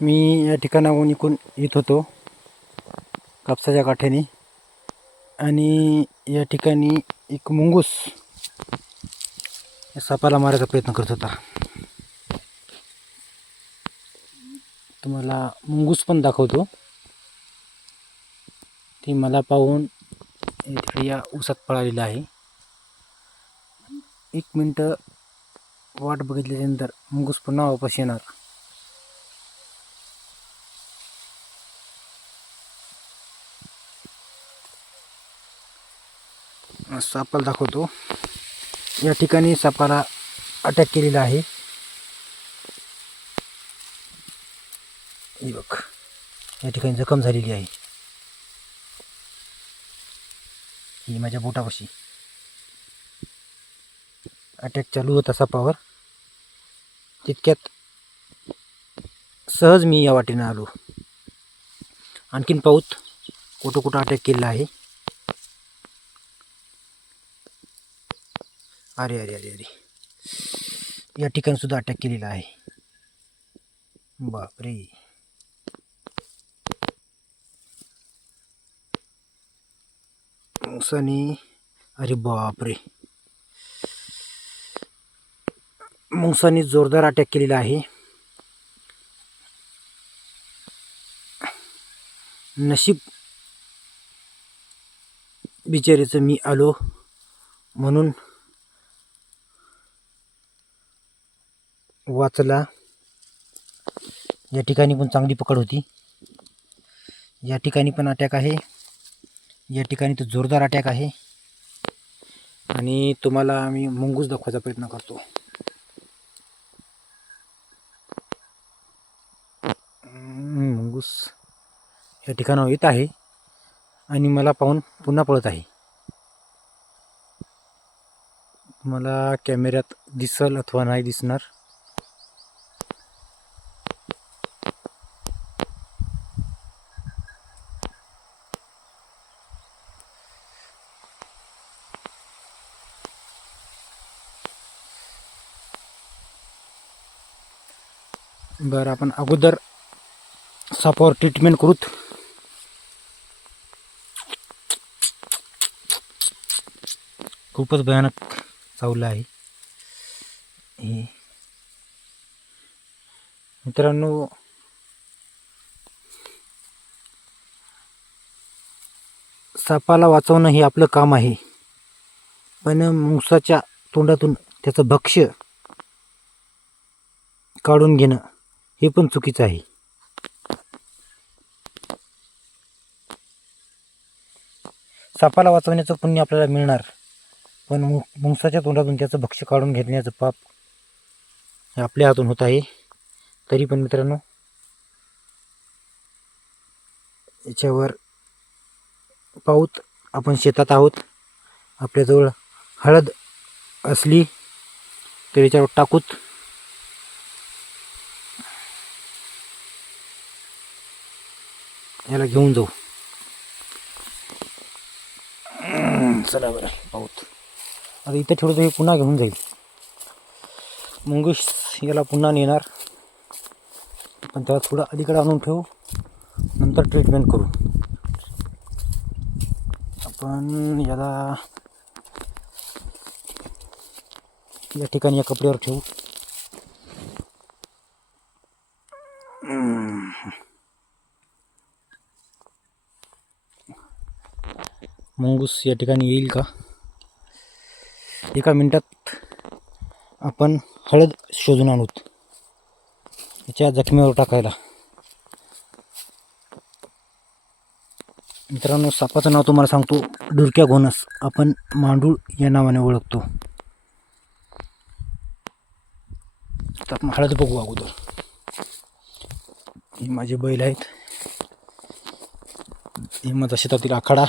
मी या ठिकाणाहून इकून येत होतो कापसाच्या काठ्याने आणि या ठिकाणी एक मुंगूस या सापाला मारायचा प्रयत्न करत होता. तुम्हाला मुंगूस पण दाखवतो. ती मला पाहून तिकडे या उसात पळालेला आहे. एक मिनटं वाट बघितल्यानंतर मुंगूस पुन्हा वापस येणार. सापाला दाखवतो. या ठिकाणी सापाला अटॅक केलेला आहे. बघ. या ठिकाणी जखम झालेली आहे. ही माझ्या बोटापाशी. अटॅक चालू होता सापावर. तितक्यात सहज मी या वाटेनं आलो. आणखीन पाऊत कुठं कुठं अटॅक केलेला आहे. अरे अरे अरे अरे. या ठिकाणी सुद्धा अटॅक केलेला आहे. बापरे. मुसाने अरे बापरे. मुंगसाने जोरदार अटॅक केलेला आहे. नशीब बिचारीचं मी आलो म्हणून वाचला. या ठिकाणी पण चांगली पकड होती. या ठिकाणी पण अटॅक आहे. या ठिकाणी तो जोरदार अटॅक आहे. आणि तुम्हाला आम्ही मुंगूस दाखवायचा प्रयत्न करतो. मुंगूस या ठिकाणावर येत आहे. आणि मला पाहून पुन्हा पळत आहे. मला कॅमेऱ्यात दिसल अथवा नाही दिसणार. बरं आपण अगोदर सापावर ट्रीटमेंट करूत. खूपच भयानक चावलं आहे. हे. मित्रांनो सापाला वाचवणं हे आपलं काम आहे. पण मुसाच्या तोंडातून त्याचं भक्ष्य काढून घेणं हे पण चुकीचं आहे. सापाला वाचवण्याचं पुण्य आपल्याला मिळणार पण मु मुंगसाच्या तोंडातून त्याचं भक्ष्य काढून घेण्याचं पाप हे आपल्या हातून होत आहे. तरी पण मित्रांनो याच्यावर पाहूत आपण शेतात आहोत. आपल्याजवळ हळद असली तर याच्यावर टाकूत. याला घेऊन जाऊ. चला बरं पाहूत. आता इथं ठेवतो हे पुन्हा घेऊन जाईल. मुंगूस याला पुन्हा नेणार. पण त्याला थोडं अलीकडे आणून ठेवू. नंतर ट्रीटमेंट करू. आपण याला या ठिकाणी या कपड्यावर ठेवू. मुंगूस या ठिकाणी येईल का? एका मिनटात आपण हळद शोधून आणूत याच्या जखमेवर टाकायला. मित्रांनो सापाचं नाव तुम्हाला सांगतो. डुरक्या घोणस आपण मांडूळ या नावाने ओळखतो. तर आपण हळद बघू अगोदर. हे माझे बैल आहेत. हे माझा शेतातील आखाडा.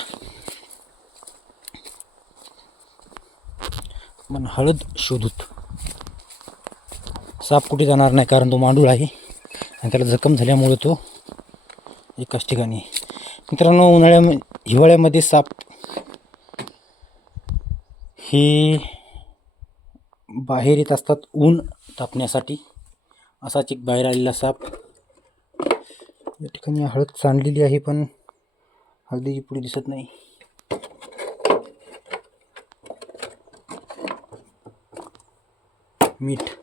हळद शोधूत. साप कुठे जाणार नाही कारण तो मांडूळ आहे आणि त्याला जखम झाल्यामुळे तो एकाच ठिकाणी मित्रांनो उन्हाळ्यामध्ये हिवाळ्यामध्ये साप हे बाहेर येत असतात ऊन तापण्यासाठी. असाच एक बाहेर आलेला साप. या ठिकाणी हळद सांडलेली आहे पण हळदीची पुढे दिसत नाही. meat.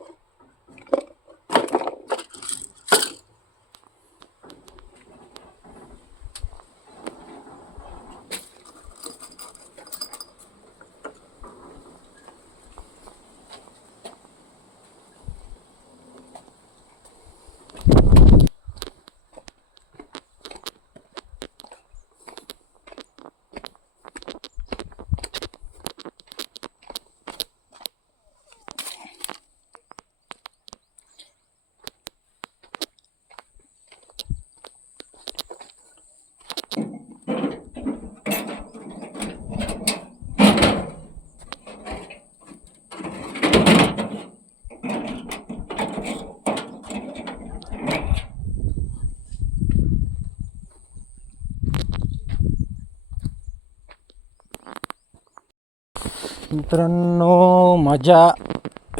मित्रांनो माझ्या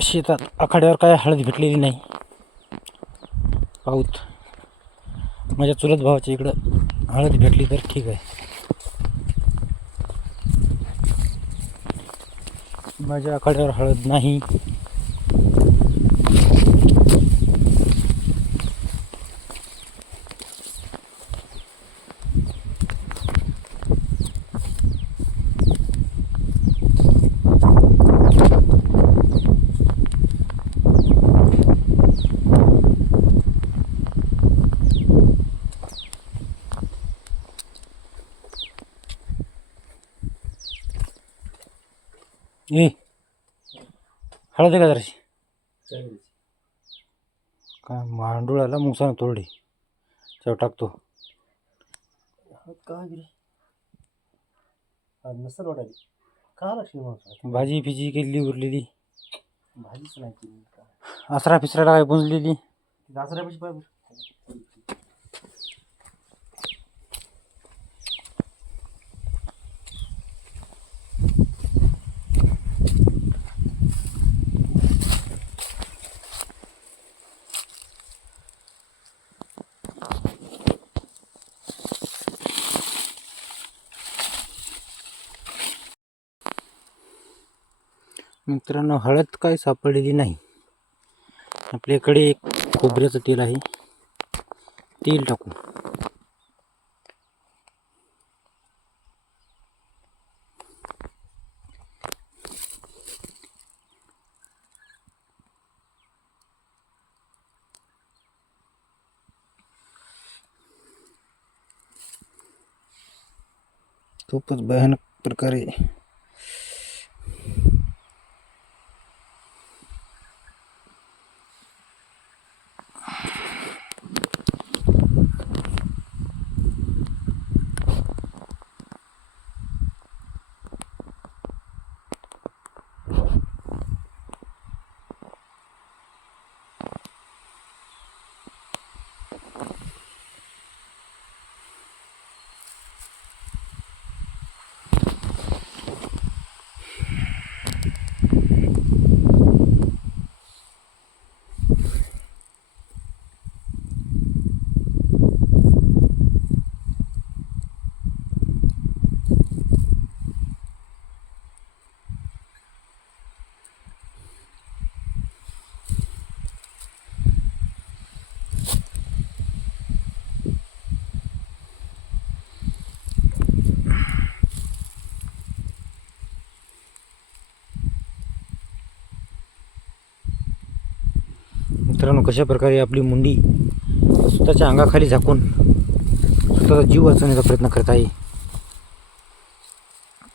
शेतात आखाड्यावर काय हळद भेटलेली नाही. पाऊत माझ्या चुलत भावाच्या इकडं हळद भेटली तर ठीक आहे. माझ्या आखाड्यावर हळद नाही. आहे का जराशी? काय मांडुळाला मुसानं तोडली तेव्हा टाकतो. का गिरे नसल वाटायली. का लक्ष्मी माणसा भाजी फिजी केलेली उरलेली. भाजीच नाही केली. का आसरा फिसराला काय पुंजलेली दासऱ्यापाशी पाहिजे मित्रांनो हळद काय सापडलेली नाही. आपल्याकडे एक खोबऱ्याचं तेल आहे. तेल टाकू. खूपच भयानक प्रकारे मित्रांनो कशा प्रकारे आपली मुंडी स्वतःच्या अंगाखाली झाकून स्वतःचा जीव वाचवण्याचा प्रयत्न करत आहे.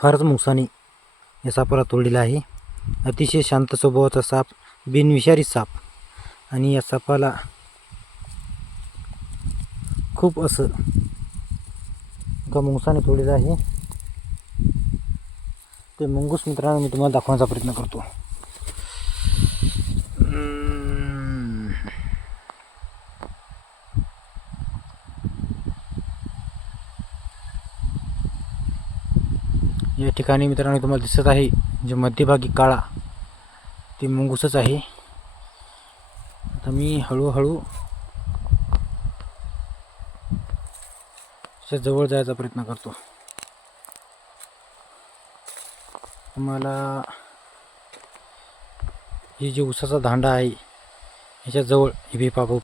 फारच मुसाने या सापाला तोडलेला आहे. अतिशय शांत स्वभावाचा साप बिनविषारी साप. आणि या सापाला खूप असं एका मुंगसाने तोडलेलं आहे. ते मुंगूस मित्रांनो मी तुम्हाला दाखवण्याचा प्रयत्न करतो. ठिकाणी मित्रांनो तुम्हाला दिसत आहे जे मध्यभागी काळा ते मुंगूसच आहे. आता मी हळूहळू जवळ जायचा प्रयत्न करतो. तुम्हाला ही जे उसाचा दांडा आहे ह्याच्याजवळ ही बी पाहू.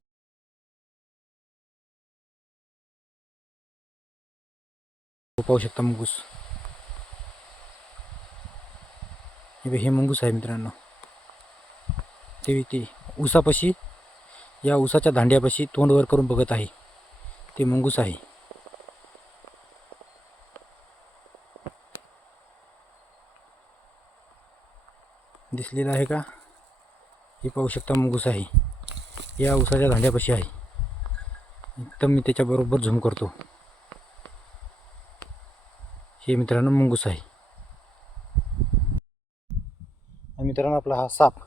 पाहू शकता मुंगूस. हे हे मुंगूस आहे मित्रांनो. ते ते उसापाशी या उसाच्या दांड्यापाशी तोंड वर करून बघत आहे. ते मुंगूस आहे. दिसलेलं आहे का? हे पाहू शकता मुंगूस आहे. या उसाच्या दांड्यापाशी आहे. एकदम मी त्याच्याबरोबर झूम करतो. हे मित्रांनो मुंगूस आहे आणि मित्रांनो आपला हा साप.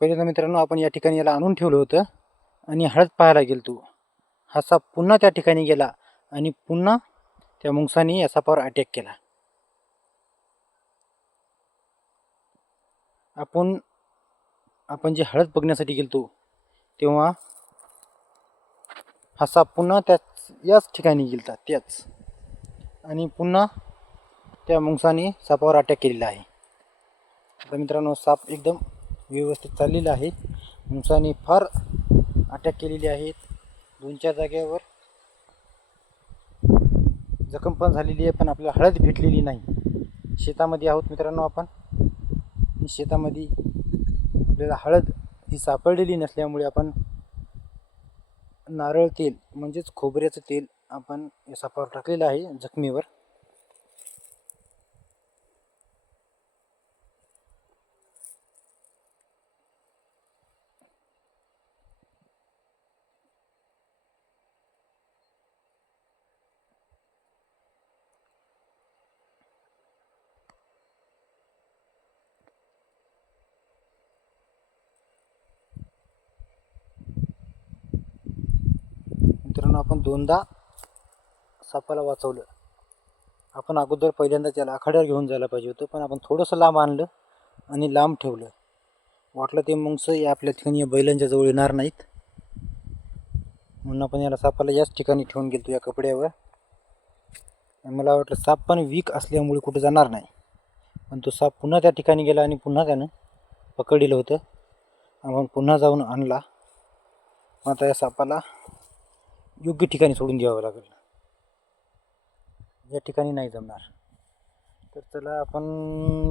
पहिल्यांदा मित्रांनो आपण या ठिकाणी याला आणून ठेवलं होतं आणि हळद पाहायला गेलो तो हा साप पुन्हा त्या ठिकाणी गेला आणि पुन्हा त्या मुंगसाने या सापावर अटॅक केला. आपण आपण जे हळद बघण्यासाठी गेलतो तेव्हा हा साप पुन्हा त्याच याच ठिकाणी गेलता त्याच. आणि पुन्हा त्या मुंगसाने सापावर अटॅक केलेला आहे. आता मित्रांनो साप एकदम व्यवस्थित चाललेला आहे. मुंगसाने फार अटॅक केलेली आहेत. दोन चार जागेवर जखम पण झालेली आहे पण आपल्याला हळद भेटलेली नाही. शेतामध्ये आहोत मित्रांनो आपण. शेतामध्ये आपल्याला हळद ही सापडलेली नसल्यामुळे आपण नारळ तेल म्हणजेच खोबऱ्याचं तेल आपण या सापावर टाकलेलं आहे जखमीवर. मित्रांनो आपण दोनदा सापाला वाचवलं. आपण अगोदर पहिल्यांदा त्याला आखाड्यावर घेऊन जायला पाहिजे होतं पण आपण थोडंसं लांब आणलं आणि लांब ठेवलं. वाटलं ते मुंगस या आपल्या ठिकाणी या बैलांच्या जवळ येणार नाहीत. म्हणून आपण याला सापाला याच ठिकाणी ठेवून गेलो या कपड्यावर. आणि मला वाटलं साप पण वीक असल्यामुळे कुठे जाणार नाही. पण तो साप पुन्हा त्या ठिकाणी गेला आणि पुन्हा त्यानं पकडलेलं होतं. आपण पुन्हा जाऊन आणला. मग आता या सापाला योग्य ठिकाणी सोडून द्यावं लागेल. या ठिकाणी नाही जमणार. तर चला आपण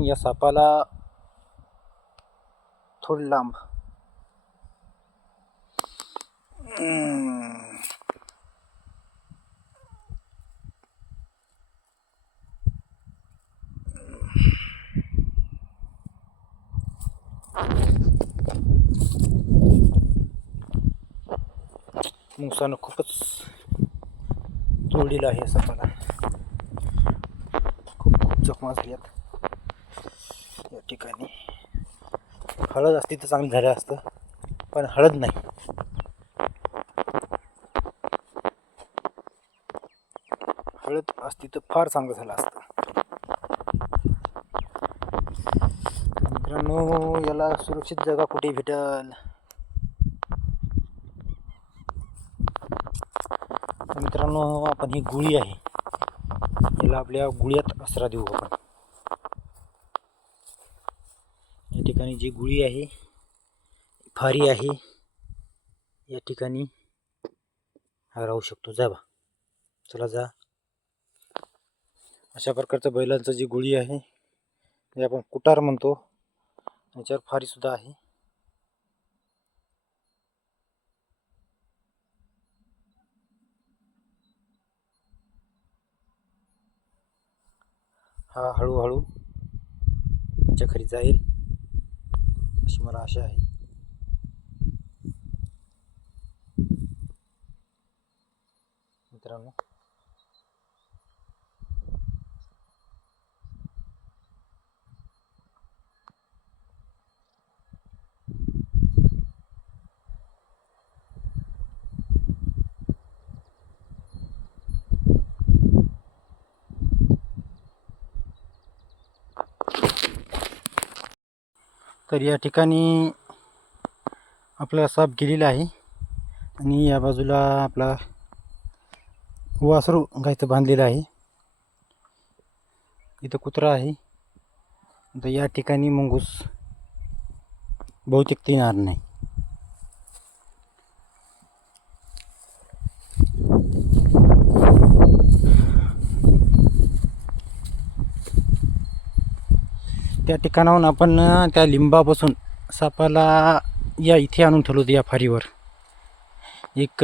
या सापाला थोडं लांब. मुसानं खूपच तोडलेलं आहे सापाला खूप खूप जखमा झाल्यात. या ठिकाणी हळद असती तर चांगलं झालं असतं पण हळद नाही. हळद असती तर फार चांगलं झालं असतं. मित्रांनो याला सुरक्षित जागा कुठे भेटल? मित्रांनो आपण ही गुळी आहे. याला आपल्या गुळ्यात आसरा देऊ आपण. या ठिकाणी जी गुळी आहे फारी आहे या ठिकाणी हा राहू शकतो. जा बा. चला जा. अशा प्रकारचं बैलांचं जी गुळी आहे हे आपण कुटार म्हणतो. याच्यावर फारीसुद्धा आहे. हा हळूहळू तुमच्या घरी जाईल अशी मला आशा आहे. मित्रांनो तर या ठिकाणी आपला साप गेलेला आहे. आणि या बाजूला आपला वासरू गायचं बांधलेलं आहे. इथं कुत्रा आहे. तर या ठिकाणी मुंगूस बहुतेक येणार नाही. त्या ठिकाणाहून आपण त्या लिंबापासून सापाला या इथे आणून ठेवलं होतं या फारीवर. एक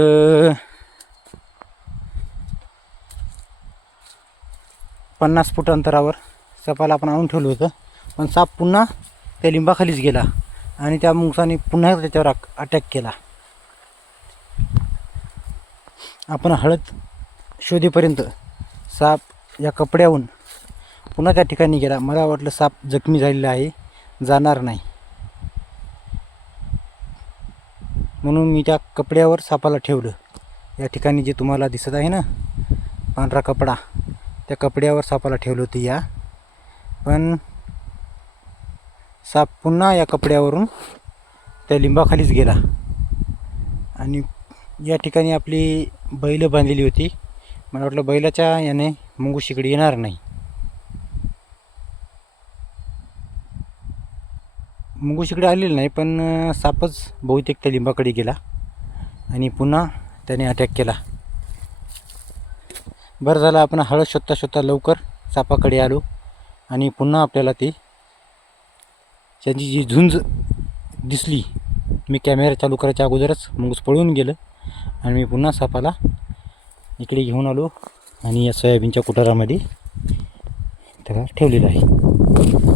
पन्नास फूट अंतरावर सापाला आपण आणून ठेवलं होतं. पण साप पुन्हा त्या लिंबाखालीच गेला आणि त्या मुंगसाने पुन्हा त्याच्यावर अटॅक केला. आपण हळद शोधेपर्यंत साप या कपड्याहून पुन्हा त्या ठिकाणी गेला. मला वाटलं साप जखमी झालेला आहे. जाणार नाही. म्हणून मी त्या कपड्यावर सापाला ठेवलं. या ठिकाणी जे तुम्हाला दिसत आहे ना पांढरा कपडा त्या कपड्यावर सापाला ठेवलं होतं या. पण साप पुन्हा या कपड्यावरून त्या लिंबाखालीच गेला. आणि या ठिकाणी आपली बैलं बांधलेली होती. मला वाटलं बैलाच्या याने मुंगूस येणार नाही. मुंगूस इकडे आलेलं नाही पण सापच बहुतेक त्या लिंबाकडे गेला आणि पुन्हा त्याने अटॅक केला. बरं झालं आपण हळद शोधता शोधता लवकर सापाकडे आलो आणि पुन्हा आपल्याला ते त्यांची जी झुंज दिसली मी कॅमेरा चालू करायच्या अगोदरच मुंगूस पळून गेलं आणि मी पुन्हा सापाला इकडे घेऊन आलो आणि या सोयाबीनच्या कुटारामध्ये त्याला ठेवलेलं आहे.